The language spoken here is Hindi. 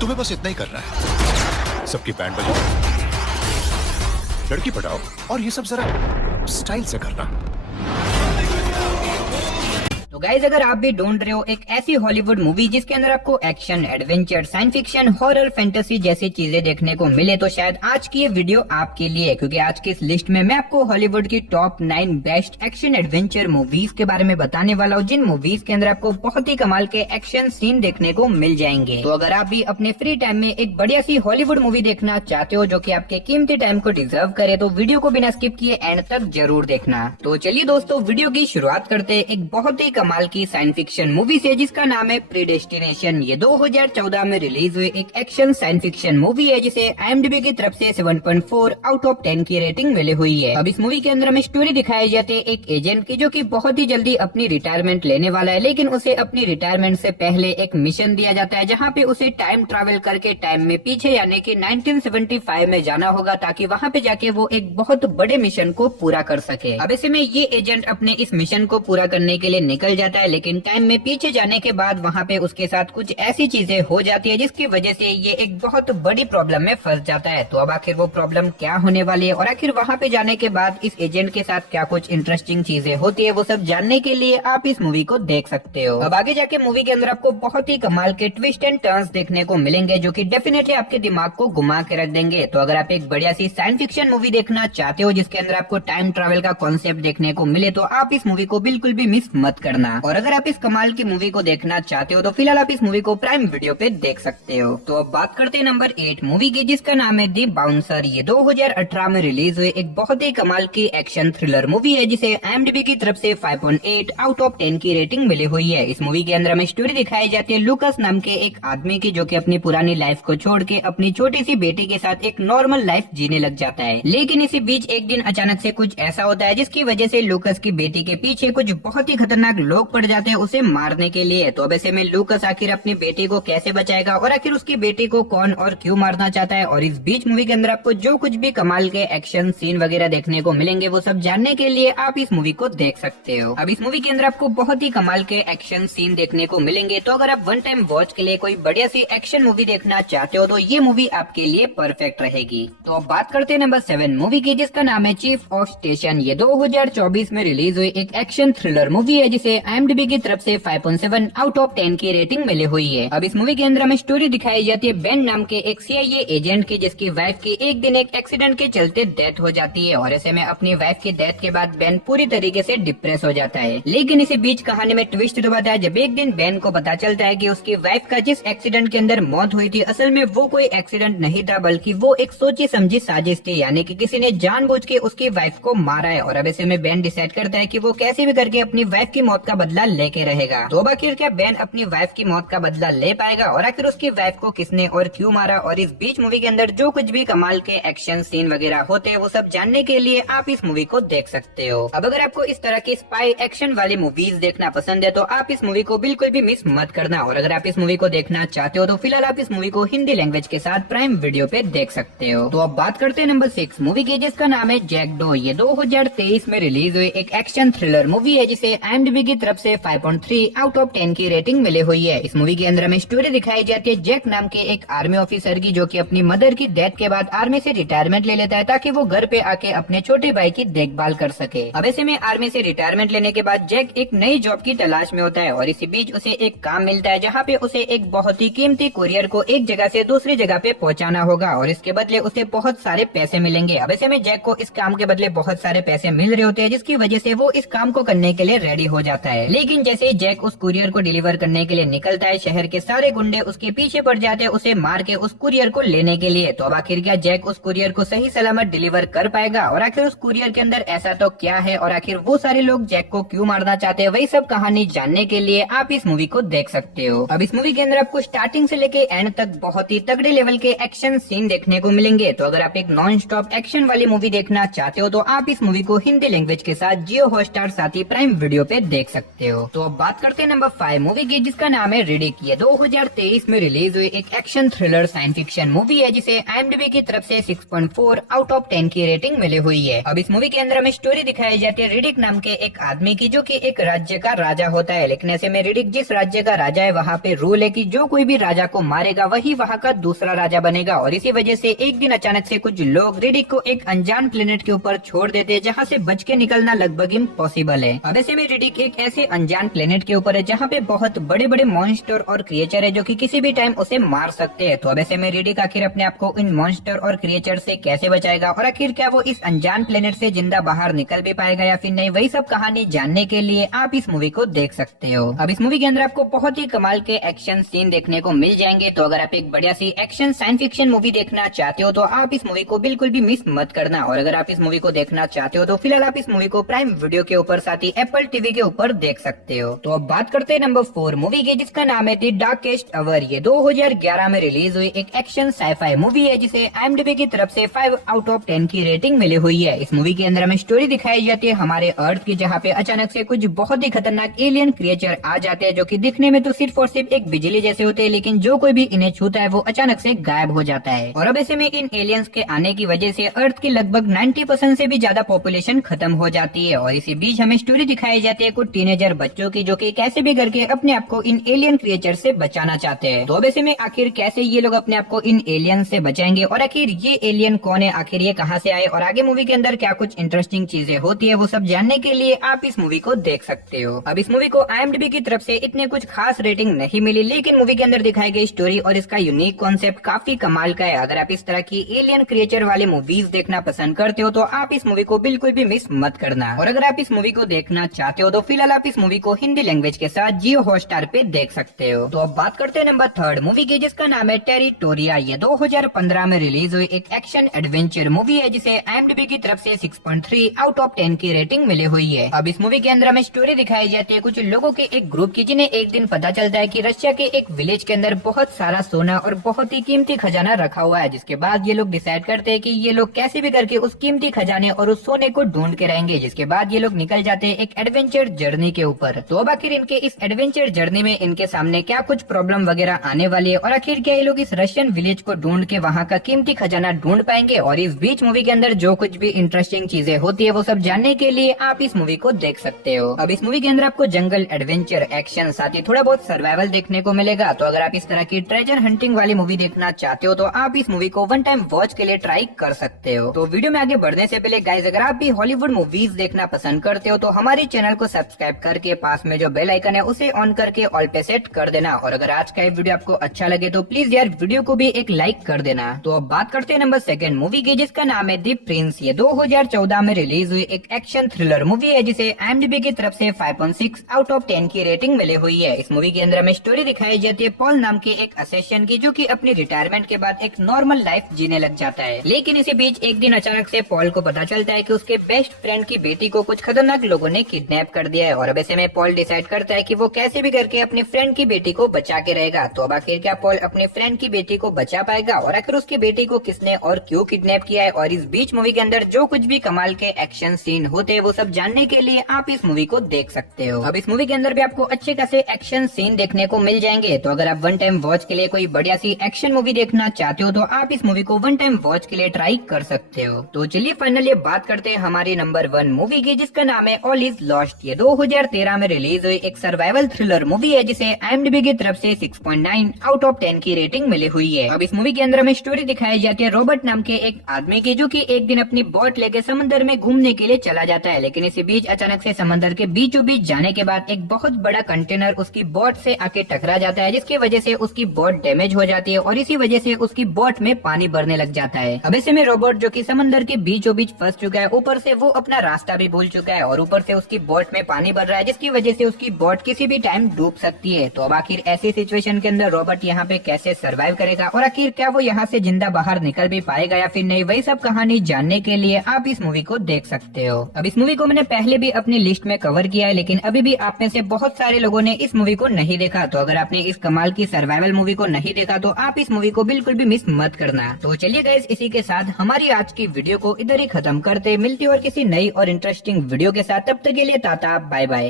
तुम्हें बस इतना ही करना है, सबकी बैंड बजाओ, लड़की पटाओ और ये सब जरा स्टाइल से करना। तो गाइज, अगर आप भी ढूंढ रहे हो एक ऐसी हॉलीवुड मूवी जिसके अंदर आपको action, adventure, science fiction, horror, fantasy जैसी चीजें देखने को मिले, तो शायद आज की ये वीडियो आपके लिए है। क्योंकि आज की इस लिस्ट में मैं आपको हॉलीवुड की top 9 best action adventure movies के बारे में बताने वाला हूँ, जिन मूवीज के अंदर आपको बहुत ही कमाल के एक्शन सीन देखने को मिल जाएंगे। तो अगर आप भी अपने फ्री टाइम में एक बढ़िया सी हॉलीवुड मूवी देखना चाहते हो जो की आपके कीमती टाइम को डिजर्व करे, तो वीडियो को बिना स्किप किए एंड तक जरूर देखना। तो चलिए दोस्तों, वीडियो की शुरुआत करते हैं एक बहुत ही कमाल की साइंस फिक्शन मूवी से, जिसका नाम है प्रीडेस्टिनेशन। ये 2014 में रिलीज हुई एक एक्शन साइंस फिक्शन मूवी है, जिसे IMDb की तरफ से 7.4 आउट ऑफ 10 की रेटिंग मिली हुई है। अब इस मूवी के अंदर हमें स्टोरी दिखाई जाती है एक एजेंट की, जो कि बहुत ही जल्दी अपनी रिटायरमेंट लेने वाला है, लेकिन उसे अपनी रिटायरमेंट से पहले एक मिशन दिया जाता है, जहाँ पे उसे टाइम ट्रैवल करके टाइम में पीछे यानी कि 1975 में जाना होगा, ताकि वहाँ पे जाके वो एक बहुत बड़े मिशन को पूरा कर सके। अब ऐसे में ये एजेंट अपने इस मिशन को पूरा करने के लिए निकल जाता है, लेकिन टाइम में पीछे जाने के बाद वहाँ पे उसके साथ कुछ ऐसी चीजें हो जाती है जिसकी वजह से ये एक बहुत बड़ी प्रॉब्लम में फंस जाता है। तो अब आखिर वो प्रॉब्लम क्या होने वाली है और आखिर वहाँ पे जाने के बाद इस एजेंट के साथ क्या कुछ इंटरेस्टिंग चीजें होती है, वो सब जानने के लिए आप इस मूवी को देख सकते हो। अब आगे जाके मूवी के अंदर आपको बहुत ही कमाल के ट्विस्ट एंड टर्न्स देखने को मिलेंगे, जो की डेफिनेटली आपके दिमाग को घुमा के रख देंगे। तो अगर आप एक बढ़िया सी साइंस फिक्शन मूवी देखना चाहते हो जिसके अंदर आपको टाइम ट्रैवल का कॉन्सेप्ट देखने को मिले, तो आप इस मूवी को बिल्कुल भी मिस मत करना। और अगर आप इस कमाल की मूवी को देखना चाहते हो तो फिलहाल आप इस मूवी को प्राइम वीडियो पे देख सकते हो। तो अब बात करते हैं नंबर 8 मूवी की, जिसका नाम है दी बाउंसर। ये 2018 में रिलीज हुई एक बहुत ही कमाल की एक्शन थ्रिलर मूवी है, जिसे IMDb की तरफ से 5.8 आउट ऑफ 10 की रेटिंग मिली हुई है। इस मूवी के अंदर हमें स्टोरी दिखाई जाती है लूकस नाम के एक आदमी की, जो कि अपनी पुरानी लाइफ को छोड़ के अपनी छोटी सी बेटी के साथ एक नॉर्मल लाइफ जीने लग जाता है। लेकिन इसी बीच एक दिन अचानक से कुछ ऐसा होता है जिसकी वजह से लूकस की बेटी के पीछे कुछ बहुत ही खतरनाक लोग पड़ जाते हैं उसे मारने के लिए। तो अब ऐसे में लूकस आखिर अपनी बेटी को कैसे बचाएगा और आखिर उसकी बेटी को कौन और क्यों मारना चाहता है, और इस बीच मूवी के अंदर आपको जो कुछ भी कमाल के एक्शन सीन वगैरह देखने को मिलेंगे, वो सब जानने के लिए आप इस मूवी को देख सकते हो। अब इस मूवी के अंदर आपको बहुत ही कमाल के एक्शन सीन देखने को मिलेंगे, तो अगर आप वन टाइम वॉच के लिए कोई बढ़िया सी एक्शन मूवी देखना चाहते हो तो ये मूवी आपके लिए परफेक्ट रहेगी। तो अब बात करते हैं नंबर 7 मूवी की, जिसका नाम है चीफ ऑफ स्टेशन। ये 2024 में रिलीज हुई एक एक्शन थ्रिलर मूवी है, जिसे IMDb की तरफ से 5.7 आउट ऑफ 10 की रेटिंग मिली हुई है। अब इस मूवी के अंदर हमें स्टोरी दिखाई जाती है बेन नाम के एक CIA एजेंट की, जिसकी वाइफ की एक दिन एक एक्सीडेंट के चलते डेथ हो जाती है, और ऐसे में अपनी वाइफ की डेथ के बाद बेन पूरी तरीके से डिप्रेस हो जाता है। लेकिन इसी बीच कहानी में ट्विस्ट तो आता है जब एक दिन बेन को पता चलता है कि उसकी वाइफ का जिस एक्सीडेंट के अंदर मौत हुई थी, असल में वो कोई एक्सीडेंट नहीं था, बल्कि वो एक सोची समझी साजिश थी, यानी कि किसी ने जानबूझ के उसकी वाइफ को मारा है। और अब ऐसे में बेन डिसाइड करता है कि वो कैसे भी करके अपनी वाइफ की मौत का बदला लेके रहेगा। तो आखिर क्या बेन अपनी वाइफ की मौत का बदला ले पाएगा, और आखिर उसकी वाइफ को किसने और क्यों मारा, और इस बीच मूवी के अंदर जो कुछ भी कमाल के एक्शन सीन वगैरह होते हैं, वो सब जानने के लिए आप इस मूवी को देख सकते हो। अब अगर आपको इस तरह की स्पाई एक्शन वाली मूवीज देखना पसंद है तो आप इस मूवी को बिल्कुल भी मिस मत करना। और अगर आप इस मूवी को देखना चाहते हो तो फिलहाल आप इस मूवी को हिंदी लैंग्वेज के साथ प्राइम वीडियो पे देख सकते हो। तो अब बात करते हैं नंबर 6 मूवी की, जिसका नाम है जैकडो। ये 2023 में रिलीज हुई एक एक्शन थ्रिलर मूवी है, जिसे IMDb की तरफ से 5.3 आउट ऑफ 10 की रेटिंग मिली हुई है। इस मूवी के अंदर हमें स्टोरी दिखाई जाती है जैक नाम के एक आर्मी ऑफिसर की, जो कि अपनी मदर की डेथ के बाद आर्मी से रिटायरमेंट ले लेता है, ताकि वो घर पे आके अपने छोटे भाई की देखभाल कर सके। अब ऐसे में आर्मी से रिटायरमेंट लेने के बाद जैक एक नई जॉब की तलाश में होता है, और इसी बीच उसे एक काम मिलता है जहाँ पे उसे एक बहुत ही कीमती कुरियर को एक जगह से दूसरी जगह पे पहुँचाना होगा, और इसके बदले उसे बहुत सारे पैसे मिलेंगे। अब ऐसे में जैक को इस काम के बदले बहुत सारे पैसे मिल रहे होते हैं, जिसकी वजह से वो इस काम को करने के लिए रेडी हो जाता है। लेकिन जैसे ही जैक उस कुरियर को डिलीवर करने के लिए निकलता है, शहर के सारे गुंडे उसके पीछे पड़ जाते हैं उसे मार के उस कुरियर को लेने के लिए। तो अब आखिर क्या जैक उस कुरियर को सही सलामत डिलीवर कर पाएगा, और आखिर उस कुरियर के अंदर ऐसा तो क्या है, और आखिर वो सारे लोग जैक को क्यों मारना चाहते हैं, वही सब कहानी जानने के लिए आप इस मूवी को देख सकते हो। अब इस मूवी के अंदर आपको स्टार्टिंग से लेके एंड तक बहुत ही तगड़े लेवल के एक्शन सीन देखने को मिलेंगे। तो अगर आप एक नॉन स्टॉप एक्शन वाली मूवी देखना चाहते हो तो आप इस मूवी को हिंदी लैंग्वेज के साथ जियो हॉटस्टार साथ ही प्राइम वीडियो पे देख सकते हो। तो अब बात करते हैं नंबर 5 मूवी की, जिसका नाम है रिडिक। ये 2023 में रिलीज हुई एक action thriller science fiction movie है, जिसे IMDb की तरफ से 6.4 आउट ऑफ 10 की रेटिंग मिली हुई है। अब इस मूवी के अंदर हमें स्टोरी दिखाई जाती है रिडिक नाम के एक आदमी की, जो कि एक राज्य का राजा होता है। लेकिन ऐसे में रिडिक जिस राज्य का राजा है, वहाँ पे रूल है कि जो कोई भी राजा को मारेगा वही वहाँ का दूसरा राजा बनेगा। और इसी वजह से एक दिन अचानक से कुछ लोग रिडिक को एक अनजान प्लेनेट के ऊपर छोड़ देते हैं, जहाँ से बच के निकलना लगभग इम्पॉसिबल है। अब ऐसे में रिडिक एक ऐसे अनजान प्लेनेट के ऊपर है जहाँ पे बहुत बड़े बड़े मॉन्स्टर और क्रिएचर है, जो कि किसी भी टाइम उसे मार सकते हैं। तो अब ऐसे में रिडिक आखिर अपने आप को इन मॉन्स्टर और क्रिएचर से कैसे बचाएगा, और आखिर क्या वो इस अनजान प्लेनेट से जिंदा बाहर निकल भी पाएगा या फिर नहीं, वही सब कहानी जानने के लिए आप इस मूवी को देख सकते हो। अब इस मूवी के अंदर आपको बहुत ही कमाल के एक्शन सीन देखने को मिल जाएंगे। तो अगर आप एक बढ़िया सी एक्शन साइंस फिक्शन मूवी देखना चाहते हो तो आप इस मूवी को बिल्कुल भी मिस मत करना। और अगर आप इस मूवी को देखना चाहते हो तो फिलहाल आप इस मूवी को प्राइम वीडियो के ऊपर साथ ही एप्पल टीवी के ऊपर देख सकते हो। तो अब बात करते हैं नंबर 4 मूवी की, जिसका नाम है द डार्केस्ट आवर। ये 2011 में रिलीज हुई एक एक्शन साईफाई मूवी है, जिसे IMDb की तरफ से 5 आउट ऑफ 10 की रेटिंग मिली हुई है। इस मूवी के अंदर हमें स्टोरी दिखाई जाती है हमारे अर्थ की, जहाँ पे अचानक से कुछ बहुत ही खतरनाक एलियन क्रिएचर आ जाते हैं, जो कि दिखने में तो सिर्फ और सिर्फ एक बिजली जैसे होते हैं, लेकिन जो कोई भी इन्हें छूता है वो अचानक से गायब हो जाता है। और अब ऐसे में इन एलियंस के आने की वजह से अर्थ की लगभग 90% से भी ज्यादा पॉपुलेशन खत्म हो जाती है। और इसी बीच हमें स्टोरी दिखाई जाती है कुछ टीनेजर बच्चों की, जो कि कैसे भी करके अपने आप को इन एलियन क्रिएचर से बचाना चाहते हैं। तो अब ऐसे में आखिर कैसे ये लोग अपने आप को इन एलियन से बचाएंगे, और आखिर ये एलियन कौन है, आखिर ये कहाँ से आए, और आगे मूवी के अंदर क्या कुछ इंटरेस्टिंग चीजें होती है, वो सब जानने के लिए आप इस मूवी को देख सकते हो। अब इस मूवी को IMDb की तरफ से इतने कुछ खास रेटिंग नहीं मिली, लेकिन मूवी के अंदर दिखाई गई स्टोरी और इसका यूनिक कॉन्सेप्ट काफी कमाल का है। अगर आप इस तरह की एलियन क्रिएचर वाली मूवीज देखना पसंद करते हो तो आप इस मूवी को बिल्कुल भी मिस मत करना। और अगर आप इस मूवी को देखना चाहते हो तो फिलहाल आप इस मूवी को हिंदी लैंग्वेज के साथ जियो हॉटस्टार पे देख सकते हो। तो अब बात करते हैं नंबर 3 मूवी की, जिसका नाम है टेरिटोरिया। ये 2015 में रिलीज हुई एक एक्शन एडवेंचर मूवी है, जिसे IMDb की तरफ से 6.3 आउट ऑफ 10 की रेटिंग मिली हुई है। अब इस मूवी के अंदर हमें स्टोरी दिखाई जाती है कुछ लोगों के एक ग्रुप की, जिन्हें एक दिन पता चलता है कि रशिया के एक विलेज के अंदर बहुत सारा सोना और बहुत ही कीमती खजाना रखा हुआ है। जिसके बाद ये लोग डिसाइड करते हैं कि ये लोग कैसे भी करके उस कीमती खजाने और उस सोने को ढूंढ के रहेंगे। जिसके बाद ये लोग निकल जाते हैं एक एडवेंचर जर्नी के ऊपर। तो अब आखिर इनके इस एडवेंचर जर्नी में इनके सामने क्या कुछ प्रॉब्लम वगैरह आने वाली है, और आखिर क्या ये लोग इस रशियन विलेज को ढूंढ के वहाँ का कीमती खजाना ढूंढ पाएंगे। और इस बीच मूवी के अंदर जो कुछ भी इंटरेस्टिंग चीजें होती है वो सब जानने के लिए आप इस मूवी को देख सकते हो। अब इस मूवी के अंदर आपको जंगल, एडवेंचर, एक्शन, साथ ही थोड़ा बहुत सर्वाइवल देखने को मिलेगा। तो अगर आप इस तरह की ट्रेजर हंटिंग वाली मूवी देखना चाहते हो तो आप इस मूवी को वन टाइम वॉच के लिए ट्राई कर सकते हो। तो वीडियो में आगे बढ़ने से पहले गाइस, अगर आप भी हॉलीवुड मूवीज देखना पसंद करते हो तो हमारे चैनल को सब्सक्राइब करके पास में जो बेल आइकन है उसे ऑन करके ऑल पे सेट कर देना। और अगर आज का ये वीडियो आपको अच्छा लगे तो प्लीज यार वीडियो को भी एक लाइक कर देना। तो अब बात करते हैं नंबर 2 मूवी की, जिसका नाम है द प्रिंस। ये 2014 में रिलीज हुई एक एक्शन थ्रिलर मूवी है, जिसे IMDb की तरफ से 5.6 आउट ऑफ 10 की रेटिंग मिली हुई है। इस मूवी के अंदर हमें स्टोरी दिखाई जाती है पॉल नाम के एक असेसियन की, जो कि अपनी रिटायरमेंट के बाद एक नॉर्मल लाइफ जीने लग जाता है। लेकिन इसी बीच एक दिन अचानक से पॉल को पता चलता है कि उसके बेस्ट फ्रेंड की बेटी को कुछ खतरनाक लोगों ने किडनैप कर दिया है। और अब ऐसे में पॉल डिसाइड करता है कि वो कैसे भी करके अपने फ्रेंड की बेटी को बचा के रहेगा। तो अब आखिर क्या पॉल अपने फ्रेंड की बेटी को बचा पाएगा, और आखिर उसकी बेटी को किसने और क्यों किडनैप किया है, और इस बीच मूवी के अंदर जो कुछ भी कमाल के एक्शन सीन होते हैं वो सब जानने के लिए आप इस मूवी को देख सकते हो। अब इस मूवी के अंदर भी आपको अच्छे खासे एक्शन सीन देखने को मिल जाएंगे। तो अगर आप वन टाइम वॉच के लिए कोई बढ़िया सी एक्शन मूवी देखना चाहते हो तो आप इस मूवी को वन टाइम वॉच के लिए ट्राई कर सकते हो। तो चलिए फाइनली बात करते हैं हमारी नंबर 1 मूवी की, जिसका नाम है ऑल इज लॉस्ट। ये 2013 में रिलीज हुई एक सर्वाइवल थ्रिलर मूवी है, जिसे IMDb की तरफ से 6.9 आउट ऑफ 10 की रेटिंग मिली हुई है। अब इस मूवी के अंदर हमें स्टोरी दिखाई जाती है रॉबर्ट नाम के एक आदमी की, जो कि एक दिन अपनी बोट लेके समंदर में घूमने के लिए चला जाता है। लेकिन इसी बीच अचानक से समंदर के बीचों बीच जाने के बाद एक बहुत बड़ा कंटेनर उसकी बोट से आके टकरा जाता है, जिसकी वजह से उसकी बोट डैमेज हो जाती है और इसी वजह से उसकी बोट में पानी भरने लग जाता है। अब ऐसे में रॉबर्ट, जो कि समंदर के बीचों बीच फंस चुका है, ऊपर से वो अपना रास्ता भी भूल चुका है और ऊपर से उसकी बोट में पानी भर रहा है, जिसकी वजह से उसकी बोट किसी भी टाइम डूब सकती है। तो अब आखिर ऐसी सिचुएशन के अंदर रॉबर्ट यहाँ पे कैसे सर्वाइव करेगा, और आखिर क्या वो यहाँ से जिंदा बाहर निकल भी पाएगा या फिर नहीं, वही सब कहानी जानने के लिए आप इस मूवी को देख सकते हो। अब इस मूवी को मैंने पहले भी अपनी लिस्ट में कवर किया है, लेकिन अभी भी आप में से बहुत सारे लोगों ने इस मूवी को नहीं देखा। तो अगर आपने इस कमाल की सर्वाइवल मूवी को नहीं देखा तो आप इस मूवी को बिल्कुल भी मिस मत करना। तो चलिए गाइस, इसी के साथ हमारी आज की वीडियो को इधर ही खत्म करते, मिलती और किसी नई और इंटरेस्टिंग वीडियो के साथ। तब तक के लिए टाटा बाय।